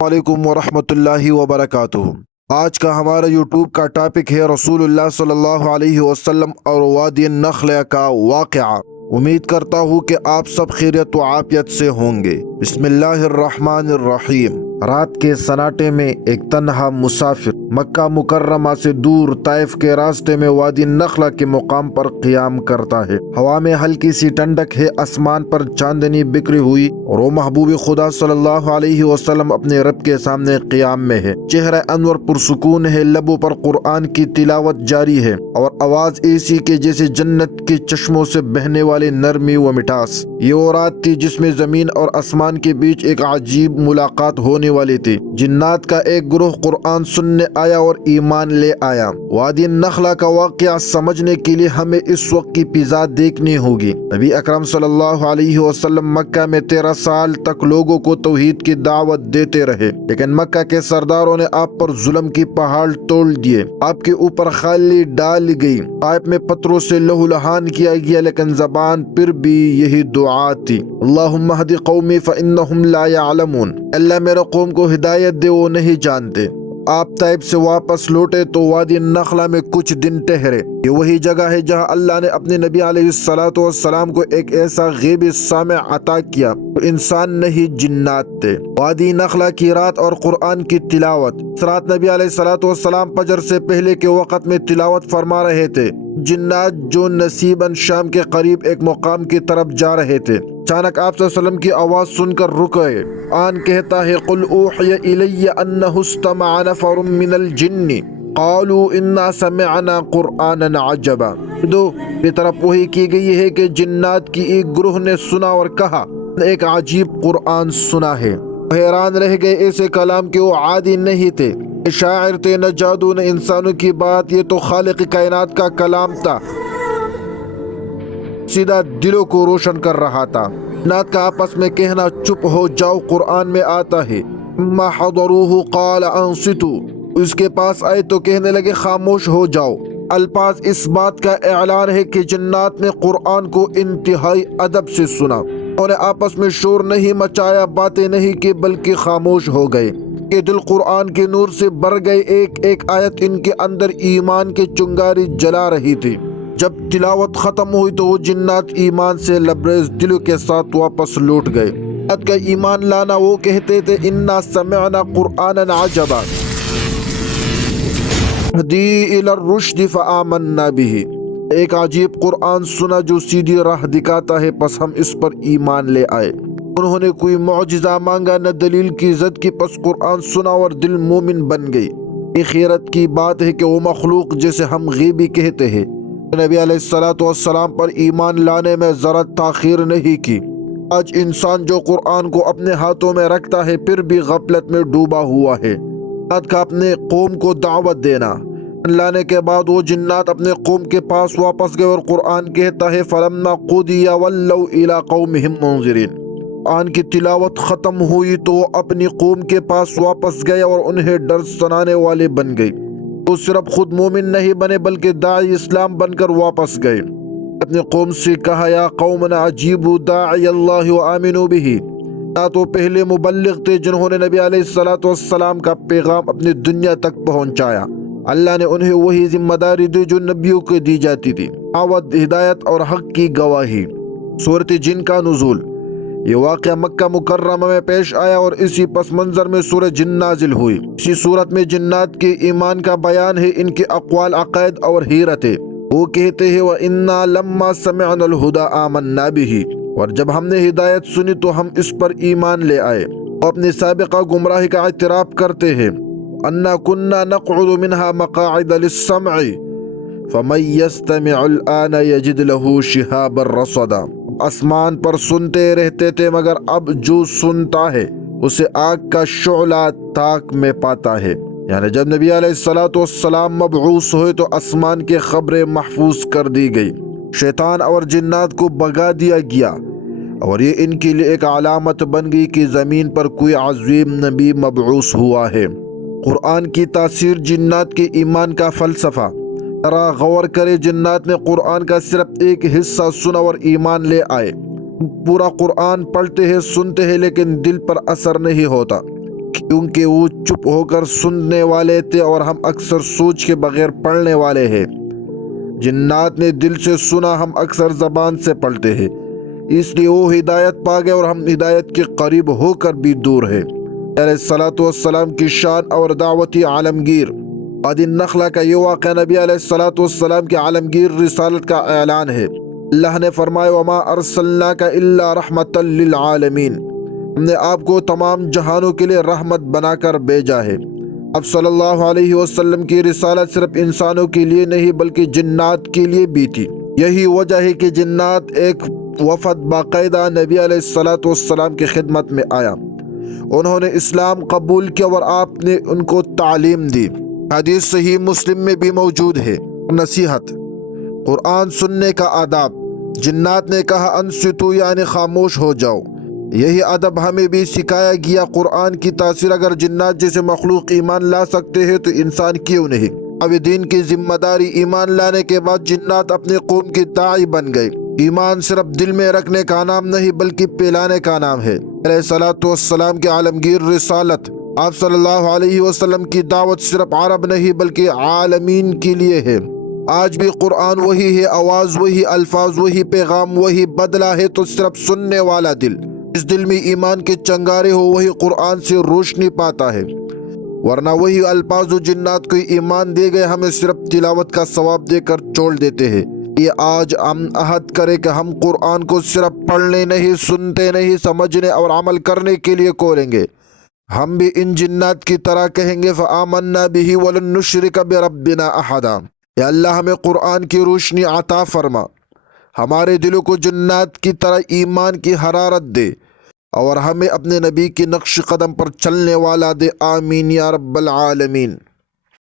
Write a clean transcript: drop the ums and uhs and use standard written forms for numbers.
علیکم ورحمۃ اللہ وبرکاتہ۔ آج کا ہمارا یوٹیوب کا ٹاپک ہے رسول اللہ صلی اللہ علیہ وسلم اور وادی النخل کا واقعہ۔ امید کرتا ہوں کہ آپ سب خیریت و عافیت سے ہوں گے۔ بسم اللہ الرحمن الرحیم۔ رات کے سناٹے میں ایک تنہا مسافر مکہ مکرمہ سے دور طائف کے راستے میں وادی النخل کے مقام پر قیام کرتا ہے۔ ہوا میں ہلکی سی ٹھنڈک ہے، آسمان پر چاندنی بکھری ہوئی اور وہ محبوب خدا صلی اللہ علیہ وسلم اپنے رب کے سامنے قیام میں ہے۔ چہرہ انور پرسکون ہے، لبوں پر قرآن کی تلاوت جاری ہے اور آواز ایسی کہ جیسے جنت کے چشموں سے بہنے والی نرمی و مٹھاس۔ یہ وہ رات تھی جس میں زمین اور آسمان کے بیچ ایک عجیب ملاقات ہونے والی تھی۔ جنات کا ایک گروہ قرآن سننے آیا اور ایمان لے آیا۔ وادی النخل کا واقعہ سمجھنے کے لیے ہمیں اس وقت کی فضا دیکھنی ہوگی۔ نبی اکرم صلی اللہ علیہ وسلم مکہ میں 13 سال تک لوگوں کو توحید کی دعوت دیتے رہے، لیکن مکہ کے سرداروں نے آپ پر ظلم کی پہاڑ توڑ دیے، آپ کے اوپر خالی ڈال گئی، طائف میں پتھروں سے لہو لہان کیا گیا، لیکن زبان پھر بھی یہی دعا تھی، اللہم اہد قومی فانہم لا یعلمون۔ اللہ میرے قوم کو ہدایت دے، وہ نہیں جانتے۔ آپ طائف سے واپس لوٹے تو وادی النخل میں کچھ دن ٹھہرے۔ یہ وہی جگہ ہے جہاں اللہ نے اپنے نبی علیہ السلام کو ایک ایسا غیبی سامع عطا کیا جو انسان نہیں جنات تھے۔ وادی النخل کی رات اور قرآن کی تلاوت۔ اس رات نبی علیہ السلام فجر سے پہلے کے وقت میں تلاوت فرما رہے تھے۔ جنات جو نصیباً شام کے قریب ایک مقام کی طرف جا رہے تھے، اچانک آپ صلی اللہ علیہ وسلم کی آواز سن کر رک گئے۔ قرآن کہتا ہے قل اوحی الی انہ استمع نفر من الجن قالوا انا سمعنا قرآنا عجبا۔ یہ طرف وحی کی گئی ہے کہ جنات کی ایک گروہ نے سنا اور کہا ایک عجیب قرآن سنا ہے۔ حیران رہ گئے ایسے کلام کے وہ عادی نہیں تھے، شاعر تھے نہ جادو نہ انسانوں کی بات، یہ تو خالق کائنات کا کلام تھا، سیدھا دلوں کو روشن کر رہا تھا۔ جنات کا آپس میں کہنا چپ ہو جاؤ قرآن میں آتا ہے، اما حضروہ قال انصتوا، اس کے پاس آئے تو کہنے لگے خاموش ہو جاؤ۔ الفاظ اس بات کا اعلان ہے کہ جنات نے قرآن کو انتہائی ادب سے سنا، انہوں نے آپس میں شور نہیں مچایا، باتیں نہیں کی، بلکہ خاموش ہو گئے کہ دل قرآن کے نور سے بھر گئے۔ ایک ایک آیت ان کے اندر ایمان کی چنگاری جلا رہی تھی۔ جب تلاوت ختم ہوئی تو وہ جنات ایمان سے لبریز دلوں کے ساتھ واپس لوٹ گئے۔ جنات کا ایمان لانا، وہ کہتے تھے انا سمعنا قرآنا عجبا یہدی الی الرشد فآمنا بہ، ایک عجیب قرآن سنا جو سیدھی راہ دکھاتا ہے، پس ہم اس پر ایمان لے آئے۔ انہوں نے کوئی معجزہ مانگا نہ دلیل کی ضد کی، پس قرآن سنا اور دل مومن بن گئی۔ یہ خیرت کی بات ہے کہ وہ مخلوق جسے ہم غیبی کہتے ہیں، نبی علیہ السلام پر ایمان لانے میں ذرا تاخیر نہیں کی۔ آج انسان جو قرآن کو اپنے ہاتھوں میں رکھتا ہے پھر بھی غفلت میں ڈوبا ہوا ہے۔ جنات کا اپنے قوم کو دعوت دینا۔ لانے کے بعد وہ جنات اپنے قوم کے پاس واپس گئے اور قرآن کہتا ہے فلما قضی ولوا الی قومہم منذرین، قرآن کی تلاوت ختم ہوئی تو وہ اپنی قوم کے پاس واپس گئے اور انہیں ڈر سنانے والے بن گئے۔ وہ صرف خود مومن نہیں بنے بلکہ داعی اسلام بن کر واپس گئے۔ اپنے قوم سے کہا یا قومنا اجیبوا داعی اللہ وآمنوا بہ، تو پہلے مبلغ تھے جنہوں نے نبی علیہ السلام کا پیغام اپنی دنیا تک پہنچایا۔ اللہ نے انہیں وہی ذمہ داری دی جو نبیوں کو دی جاتی تھی، دعوت، ہدایت اور حق کی گواہی۔ سورۃ جن کا نزول۔ یہ واقعہ مکہ مکرمہ میں پیش آیا اور اسی پس منظر میں سورہ جن نازل ہوئی۔ اسی صورت میں جنات کے ایمان کا بیان ہے، ان کے اقوال، عقائد اور حیرتیں۔ وہ کہتے ہیں وَإِنَّا لَمَّا سَمِعْنَا الْهُدَىٰ آمَنَّا بِهِ، اور جب ہم نے ہدایت سنی تو ہم اس پر ایمان لے آئے۔ وہ اپنی سابقہ گمراہی کا اعتراف کرتے ہیں، أَنَّا كُنَّا نَقْعُدُ مِنْهَا مَقَاعِدَ لِلسَّمْعِ فَمَن يَسْتَمِعِ الْآنَ يَجِدْ لَهُ شِهَابًا رَّصَدًا۔ آسمان پر سنتے رہتے تھے مگر اب جو سنتا ہے اسے آگ کا شعلہ تاک میں پاتا ہے۔ یعنی جب نبی علیہ السلام مبعوث ہوئے تو آسمان کی خبریں محفوظ کر دی گئی، شیطان اور جنات کو بھگا دیا گیا، اور یہ ان کے لیے ایک علامت بن گئی کہ زمین پر کوئی عظیم نبی مبعوث ہوا ہے۔ قرآن کی تاثیر، جنات کے ایمان کا فلسفہ۔ ذرا غور کرے، جنات نے قرآن کا صرف ایک حصہ سنا اور ایمان لے آئے۔ پورا قرآن پڑھتے ہیں، سنتے ہیں، لیکن دل پر اثر نہیں ہوتا۔ کیونکہ وہ چپ ہو کر سننے والے تھے اور ہم اکثر سوچ کے بغیر پڑھنے والے ہیں۔ جنات نے دل سے سنا، ہم اکثر زبان سے پڑھتے ہیں، اس لیے وہ ہدایت پا گئے اور ہم ہدایت کے قریب ہو کر بھی دور ہیں۔ علیہ الصلاۃ والسلام کی شان اور دعوتی عالمگیر۔ وادی النخلہ کا یہ واقعہ نبی علیہ الصلاۃ والسلام کی عالمگیر رسالت کا اعلان ہے۔ اللہ نے فرمایا وما ارسلناک الا رحمۃ للعالمین، ہم نے آپ کو تمام جہانوں کے لیے رحمت بنا کر بھیجا ہے۔ اب صلی اللہ علیہ وسلم کی رسالت صرف انسانوں کے لیے نہیں بلکہ جنات کے لیے بھی تھی۔ یہی وجہ ہے کہ جنات ایک وفد باقاعدہ نبی علیہ الصلاۃ والسلام کی خدمت میں آیا، انہوں نے اسلام قبول کیا اور آپ نے ان کو تعلیم دی۔ حدیث صحیح مسلم میں بھی موجود ہے۔ نصیحت، قرآن سننے کا آداب۔ جنات نے کہا انصتو یعنی خاموش ہو جاؤ، یہی ادب ہمیں بھی سکھایا گیا۔ قرآن کی تاثیر اگر جنات جیسے مخلوق ایمان لا سکتے ہیں تو انسان کیوں نہیں؟ اب دین کی ذمہ داری ایمان لانے کے بعد جنات اپنے قوم کی داعی بن گئے۔ ایمان صرف دل میں رکھنے کا نام نہیں بلکہ پھیلانے کا نام ہے۔ علیہ الصلاۃ والسلام کی عالمگیر رسالت، آپ صلی اللہ علیہ وسلم کی دعوت صرف عرب نہیں بلکہ عالمین کے لیے ہے۔ آج بھی قرآن وہی ہے، آواز وہی، الفاظ وہی، پیغام وہی، بدلا ہے تو صرف سننے والا دل۔ اس دل میں ایمان کے چنگارے ہو وہی قرآن سے روشنی پاتا ہے، ورنہ وہی الفاظ جو جنات کو ایمان دے گئے ہمیں صرف تلاوت کا ثواب دے کر چھوڑ دیتے ہیں۔ یہ آج ہم عہد کرے کہ ہم قرآن کو صرف پڑھنے نہیں، سنتے نہیں، سمجھنے اور عمل کرنے کے لیے کھولیں گے۔ ہم بھی ان جنات کی طرح کہیں گے فآمنا بہ ولن نشرک بربنا احدا۔ یا اللہ ہمیں قرآن کی روشنی عطا فرما، ہمارے دلوں کو جنات کی طرح ایمان کی حرارت دے اور ہمیں اپنے نبی کے نقش قدم پر چلنے والا دے۔ آمین یا رب العالمین۔